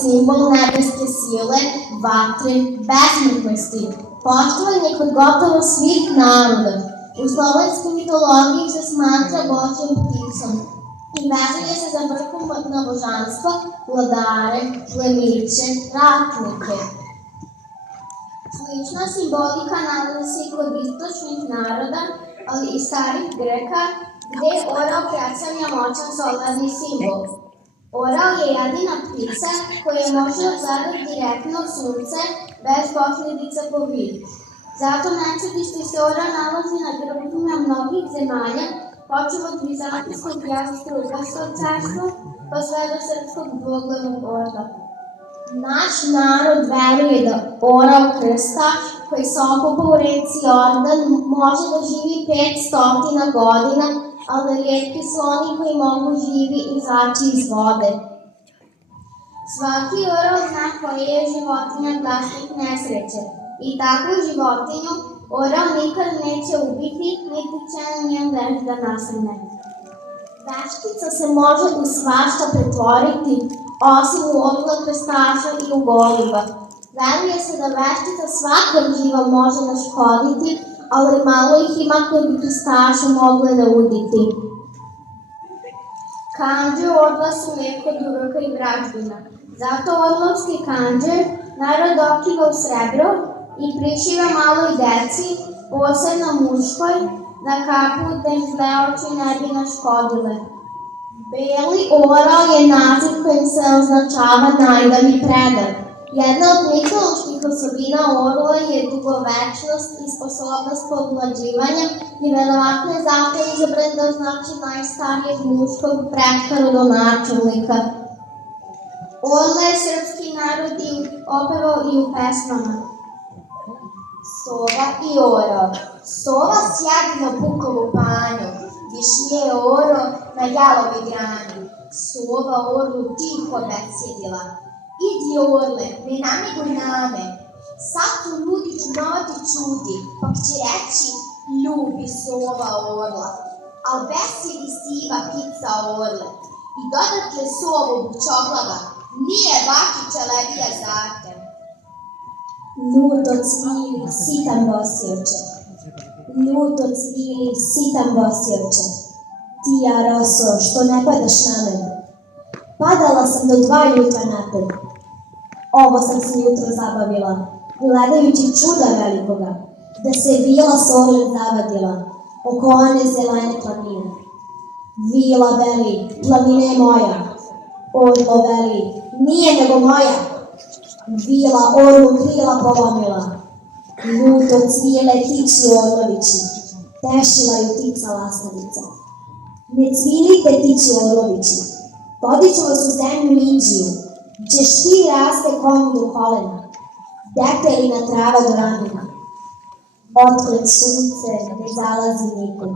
simbol nebeske sile, vatre, besmrtnosti, poštovan je kod gotovo svih naroda. U slovenskoj mitologiji se smatra Božjom pticom i vezuje se za vrhovno božanstvo, vladare, plemiće, ratnike. Slična simbolika nalazi se i kod istočnih naroda, ali i starih Greka, gde orao predstavlja moćan solarni simbol. Orao je jedina ptica koja može odgledati direktno sunce bez posledica po vid. Zato ne čudi što se orao nalazi na grbovima mnogih zemalja, počev od Vizantijskog i Austro-Ugarskog carstva, pa sve do srpskog dvoglavnog orla. Naš narod veruje da orao krstaš, koji se okupa u reci Jordan, može da živi 500 godina, ali rijetki su oni koji mogu živi izaći iz vode. Svaki orao zna koja je životinja glasnik nesreće i takvu životinju orao nikad neće ubiti, niti će na njen veš da nasrne. Veštica se može u svašta pretvoriti, osim u orla krstaša i u goluba. Veruje se da veštica svakom živom može naškoditi, ali malo ih ima koji bi krstaša mogle nauditi. Kandže orla su neko duroka i vražbina. Zato orlovski kandže narod okiva u srebro i prišiva maloj deci, posebno muškoj, na kapu da im zle oči ne bi naškodile. Beli orao je naziv kojim se označava najdan i predan. Jedna od mitoloških osobina orla je dugovečnost i sposobnost pomlađivanja i verovatno je zato izabran da znači najstarijeg muškog pretka rodonačelnika. Orla je srpski narod i opevao i u pesmama. Sova i orao. Sova sjedi na bukovu panju, višnje oro na jalovoj grani. Sova orlu tiho besjedila. Idi orle, ne namiguj name, sad tu ljudi čudnovati čudi, pa će reći, ljubi sova orla, al besjedi siva ptica orle, i dodatle sovu bučoglava, nije vaki čelevija zate. Ljuto cvili, sitan bosioče, ljuto cvili, sitan bosioče, ti ja roso, što ne padaš na mene. Padala sam do 2 jutra napred. Ovo sam se jutro zabavila, gledajući čuda velikoga, da se vila s orlem zavadila oko one zelene planine. Vila veli, planina je moja. Orlo veli, nije nego moja. Vila orlu krila polomila. Ljuto cvile tiči orlovići, tešila ju ptica lastavica. Ne cvilite tiči orlovići, podiću vas u zemlju Indiju, gdje štir raste konju do kolena, depelina trava do ramena. Otklet sunce ne zalazi nikom.